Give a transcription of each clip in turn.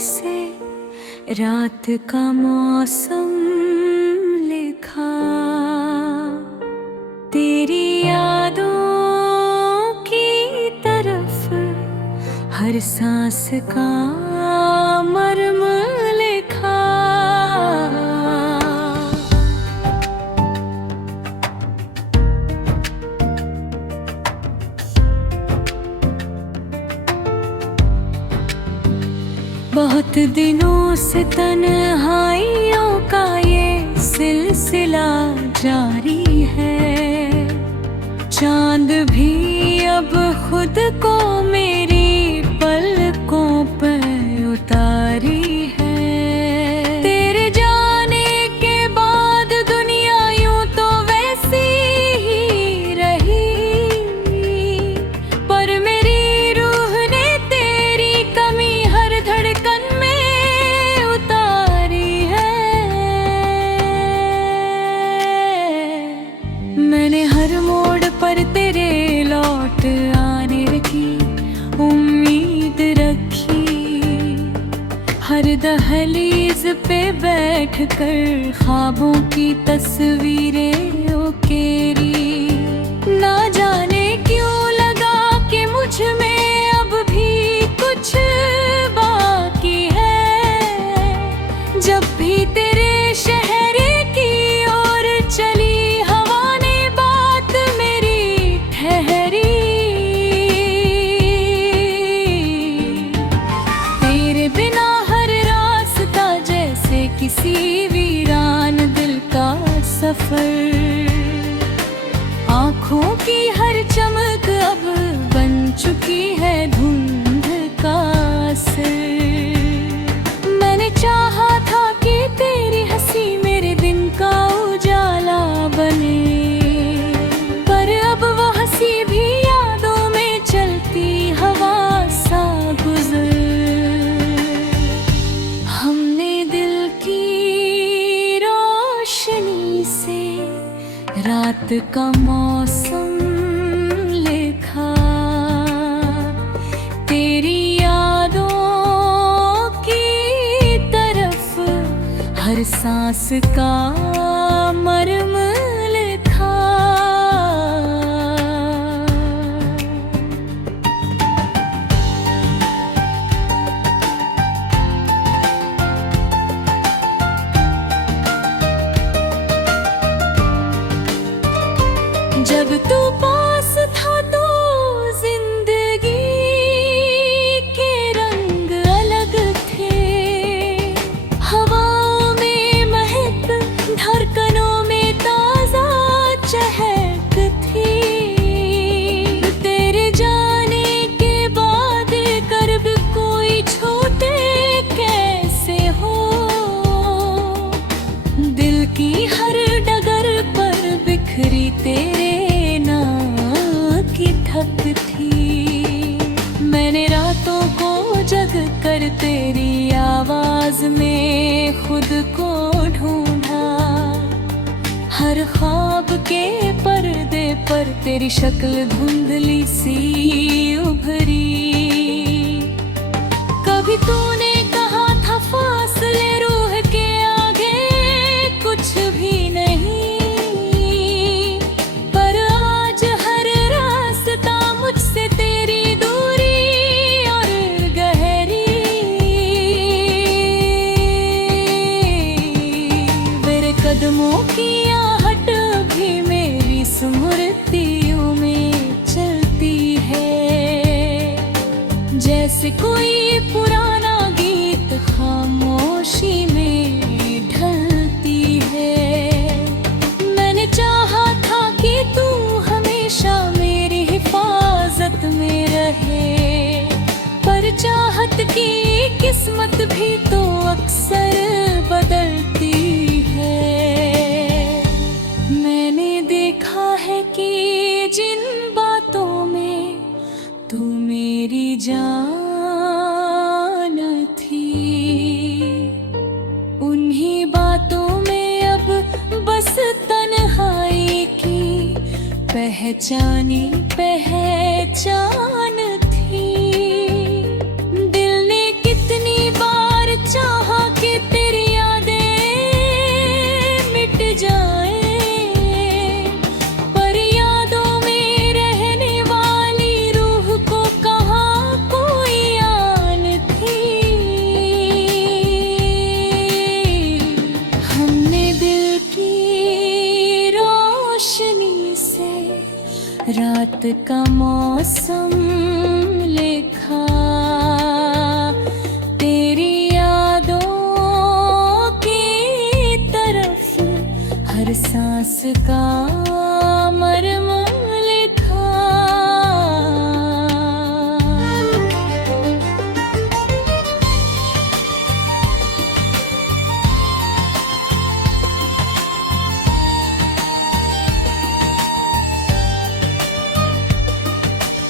से रात का मौसम लिखा, तेरी यादों की तरफ हर सांस का मर्म लिखा। बहुत दिनों से तन्हाइयों का ये सिलसिला जारी है, चांद भी अब खुद को मेरी पलकों पर उतारी है। तेरे जाने के बाद दुनिया यूं तो वैसी ही रही, पर मेरी रूह ने तेरी कमी हर धड़कन में उतारी है। मैंने हर मोड़ पर तेरे लौट आने की उम्मीद रखी, हर दहलीज पे बैठकर ख्वाबों की तस्वीरें उकेरी। ना जाने क्यों लगा कि मुझ में अब भी कुछ बाकी है, जब भी तेरे शहर की ओर चली हवा ने बात मेरी ठहरी। तेरे बिना हर रास्ता जैसे किसी वीरान दिल का सफर, आँखों की हर चमक अब बन चुकी है धुंध का असर। मैंने चाहा था कि तेरी हंसी मेरे दिन का उजाला बने, पर अब वो हंसी भी यादों में चलती हवा सा गुजर। हमने दिल की रोशनी से रात का मौसम लिखा, तेरी यादों की तरफ हर सांस का मर्म लिखा। जब तू पास था तो जिंदगी के रंग अलग थे, हवाओं में महक धड़कनों में ताजा चहक थी। तेरे जाने के बाद कर्ब कोई छोटे कैसे हो, दिल की हर डगर पर बिखरी तेरे की थक थी। मैंने रातों को जग कर तेरी आवाज में खुद को ढूंढा, हर ख्वाब के पर्दे पर तेरी शक्ल धुंधली सी उभरी। कभी तूने कहा था फासले रूह के आगे कुछ भी नहीं, मुझसे तेरी दूरी और गहरी। मेरे कदमों की आहट भी मेरी स्मृतियों में चलती है, जैसे कोई पुराना गीत खामोशी में ढलती है। मैंने चाहा था कि तू हमेशा मेरी हिफाजत में रहे, पर चाहत की किस्मत भी तो अक्सर बदलती है। मैंने देखा है कि जिन बातों में तू मेरी जान थी, उन्हीं बातों में अब बस तन्हाई की पहचानी पहचान थी। दिल ने कितनी बार का मौसम लिखा, तेरी यादों की तरफ हर सांस का मर्म लिखा।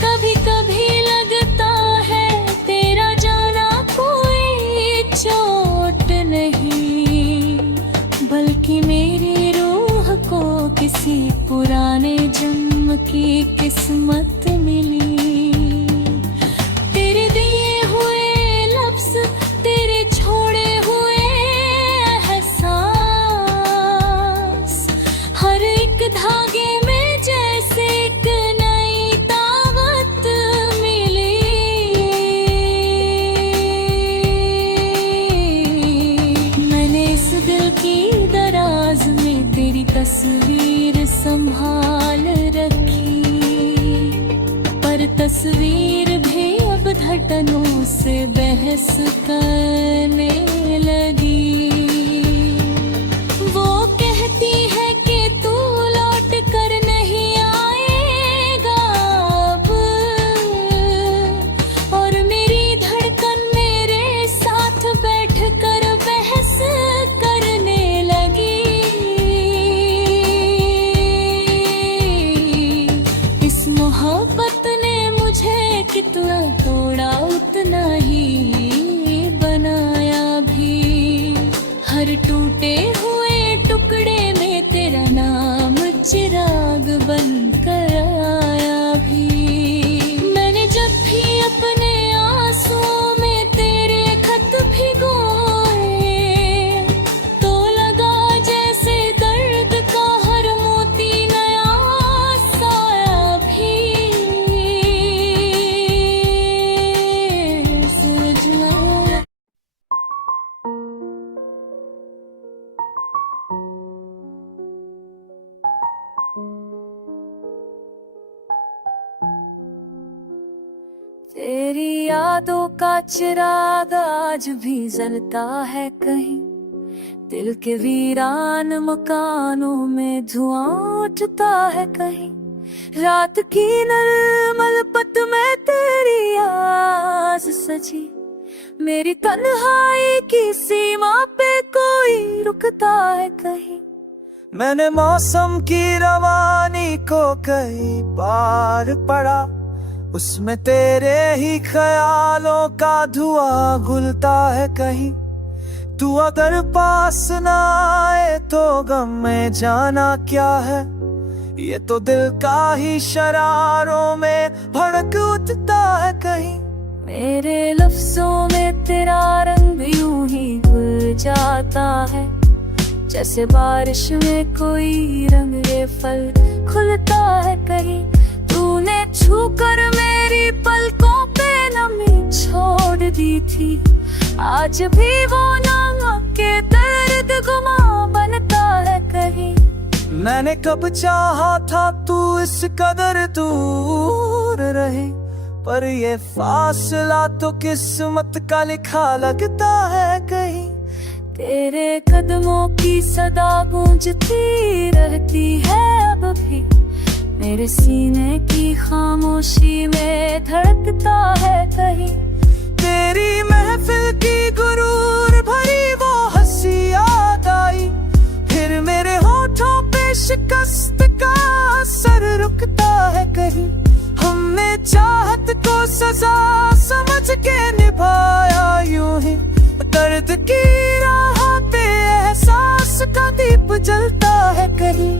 कभी कभी लगता है तेरा जाना कोई चोट नहीं, बल्कि मेरी रूह को किसी पुराने जन्म की किस्मत मिली। तेरे दिए हुए लफ्ज, तेरे छोड़े हुए एहसास, हर एक धागे में जैसे एक नई ताकत मिली। मैंने इस दिल की दराज में तेरी तस्वीर संभाल रखी, पर तस्वीर भी अब धड़कनों से बहस करने लगी। वो कहती है कि तू लौट कर नहीं आएगा अब, और मेरी धड़कन मेरे साथ बैठ कर बहस करने लगी। इस मोहब्बत ने मुझे कितना तोड़ा उतना ही बनाया भी, हर टूटे हुए टुकड़े में तेरा नाम चिराग बन कर आया भी। मैंने जब भी अपने आंसुओं में तेरे खत भिगोए, तो लगा जैसे दर्द का हर मोती नया साया भी सजना। तेरी यादों का चिराग आज भी जलता है कहीं, दिल के वीरान मकानों में धुआं उठता है कहीं। रात की निर्मल पत में तेरी आस सजी, मेरी तन्हाई की सीमा पे कोई रुकता है कहीं। मैंने मौसम की रवानी को कई बार पढ़ा, उसमें तेरे ही ख्यालों का धुआं घुलता है कहीं। तू अगर पास ना आए तो गम में जाना क्या है, ये तो दिल का ही शरारों में भड़क उठता है कहीं। मेरे लफ्जों में तेरा रंग यूं ही घुल जाता है, जैसे बारिश में कोई रंगे फल खुलता है कहीं। तूने छूकर मेरी पलकों पे नमी छोड़ दी थी, आज भी वो नाम के दर्द गुमा बनता है कहीं। मैंने कब चाहा था तू इस कदर दूर रहे, पर ये फासला तो किस्मत का लिखा लगता है कहीं। तेरे कदमों की सदा गूंजती रहती है अब भी, मेरे सीने की खामोशी में धड़कता है कहीं। तेरी महफिल की गुरूर भरी वो हंसी याद आई, फिर मेरे होठों पे शिकस्त का असर रुकता है कहीं। हमने चाहत को सजा समझ के निभाया यूं ही, दर्द की राह पे एहसास का दीप जलता है कहीं।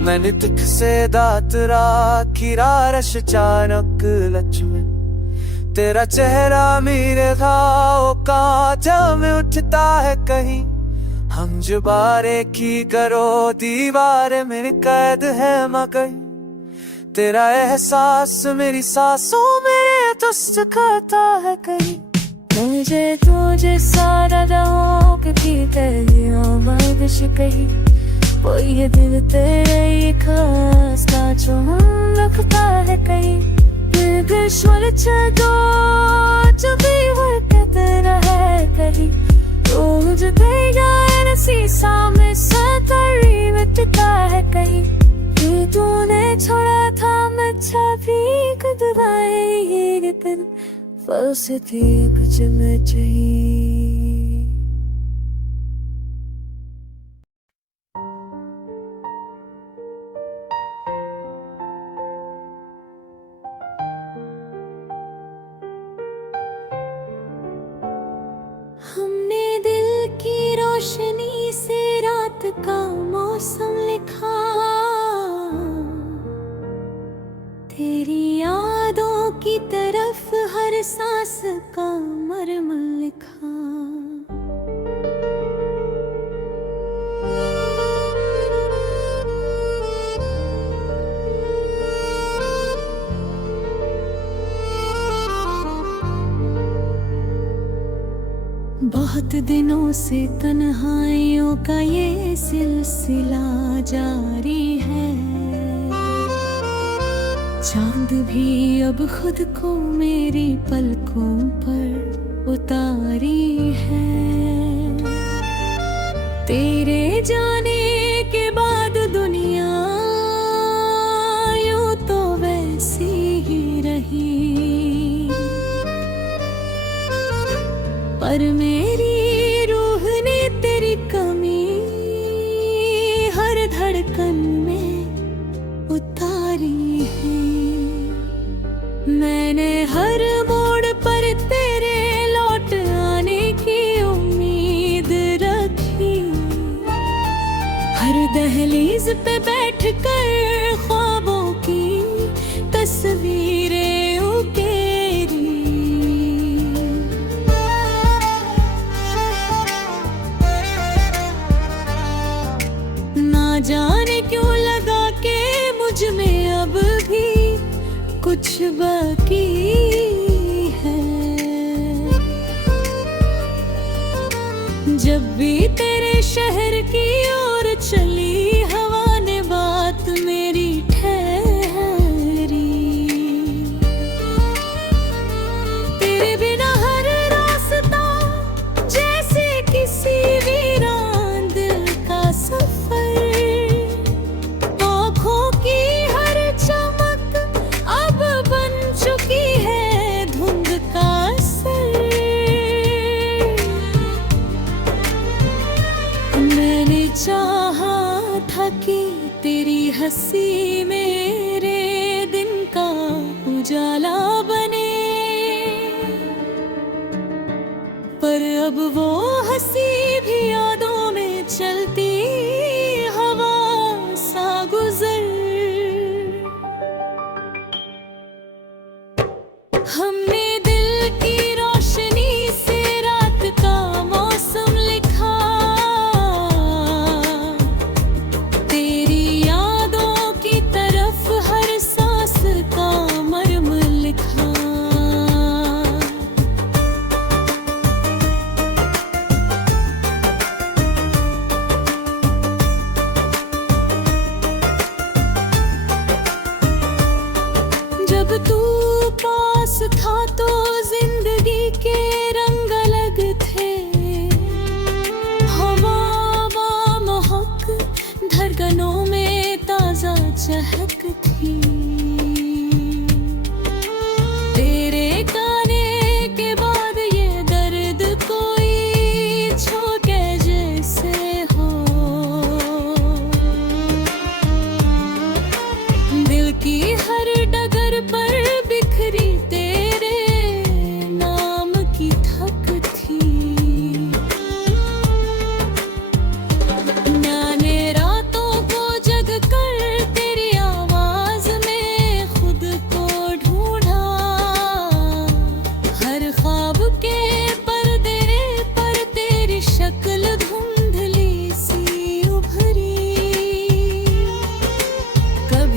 मैंने दुख से दातरा की रारश अचानक लच में, तेरा चेहरा मेरे घाव का जम उठता है कहीं। हम जुबारे की करो दीवार मेरी कैद है मगर, तेरा एहसास मेरी सांसों में तुझसे करता है कहीं। मुझे तुझे सारा रहो कि तेरी आवाज़ कही, वो ये दिल तेरे ये खास का जो हम रखता है कहीं। स्वर छो जो भी हो तेरा है कहीं, रोज तेरा शीशा में सतरी मिटता है कहीं। ये तूने छोड़ा था मैं छवि खुदवाए ये दिन, फंसे थी कुछ में चाहिए। हमने दिल की रोशनी से रात का मौसम लिखा, तेरी यादों की तरफ हर सांस का मरमर लिखा। बहुत दिनों से तन्हाइयों का ये सिलसिला जारी है, चांद भी अब खुद को मेरी पलकों पर उतारी है। तेरे जाने के बाद दुनिया यूं तो वैसी ही रही, पर मेरी रूह ने तेरी कमी हर धड़कन में उतारी है। मैंने हर मोड़ पर तेरे लौट आने की उम्मीद रखी, हर दहलीज पे बैठ कर ख्वाबों की तस्वीरें उकेरी। ना जाने क्यों लगा के मुझ में अब भी कुछ बाकी है। जब भी तेरे शहर की ओर चली हवा ने बात मेरी ठहरी, तेरे बिना हर रास्ता जैसे किसी वीरान दिल का सफर। आँखों की हर चमक अब बन चुकी है धुंध का असर। मैंने चाहा था कि तेरी हंसी मेरे दिन का उजाला बने, पर अब वो हंसी भी यादों में चलती हवा सा गुजर। हमने दिल की रोशनी से रात का मौसम लिखा, तेरी यादों की तरफ हर सांस का मरमर लिखा। जब तू पास था तो जिंदगी के रंग अलग थे, हवा महक धड़कनों में ताजा चहक थी। तेरे गाने के बाद ये दर्द कोई छू के जैसे हो, दिल की हर डगर पर बिखरी तेरे नाम की थक थी। मैंने रातों को जग कर तेरी आवाज में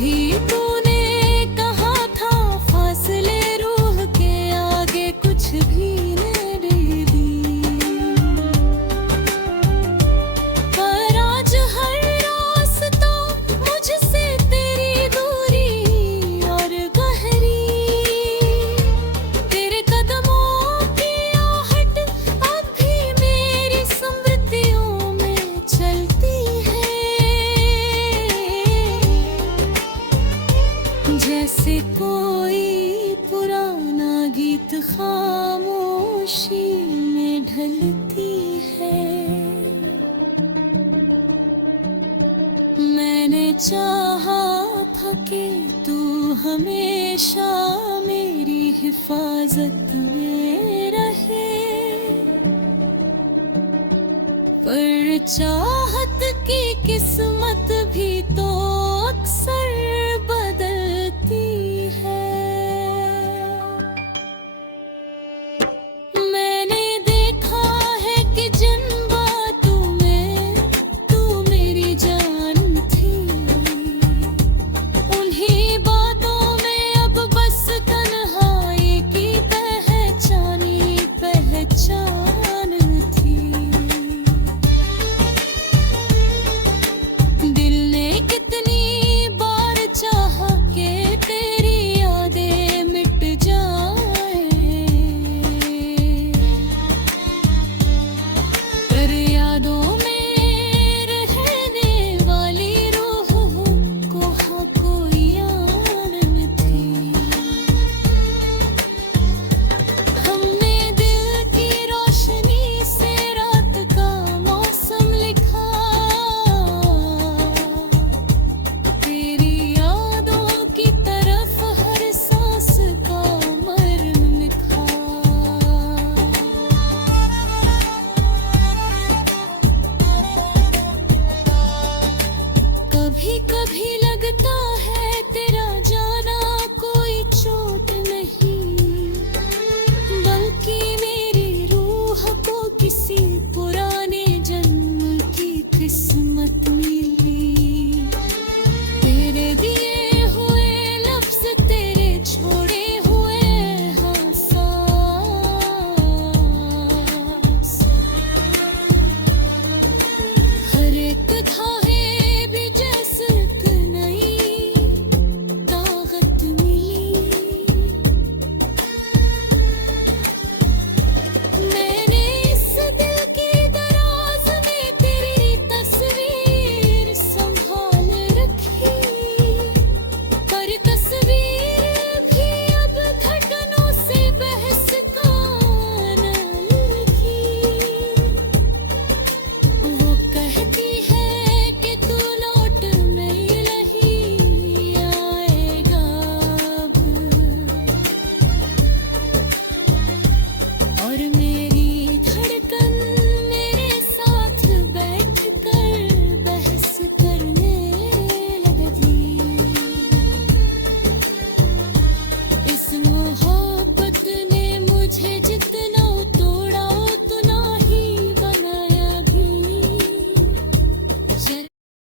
कभी तूने कहा था फासले रूह के आगे कुछ भी नहीं दी, पर आज हर रास्ता मुझसे तेरी दूरी और गहरी, तेरे कदमों की आहट अब भी मेरी स्मृतियों में चलती है, जैसे कोई पुराना गीत खामोशी में ढलती है। मैंने चाहा था कि तू हमेशा मेरी हिफाजत में रहे, पर चाहत की किस्मत भी तो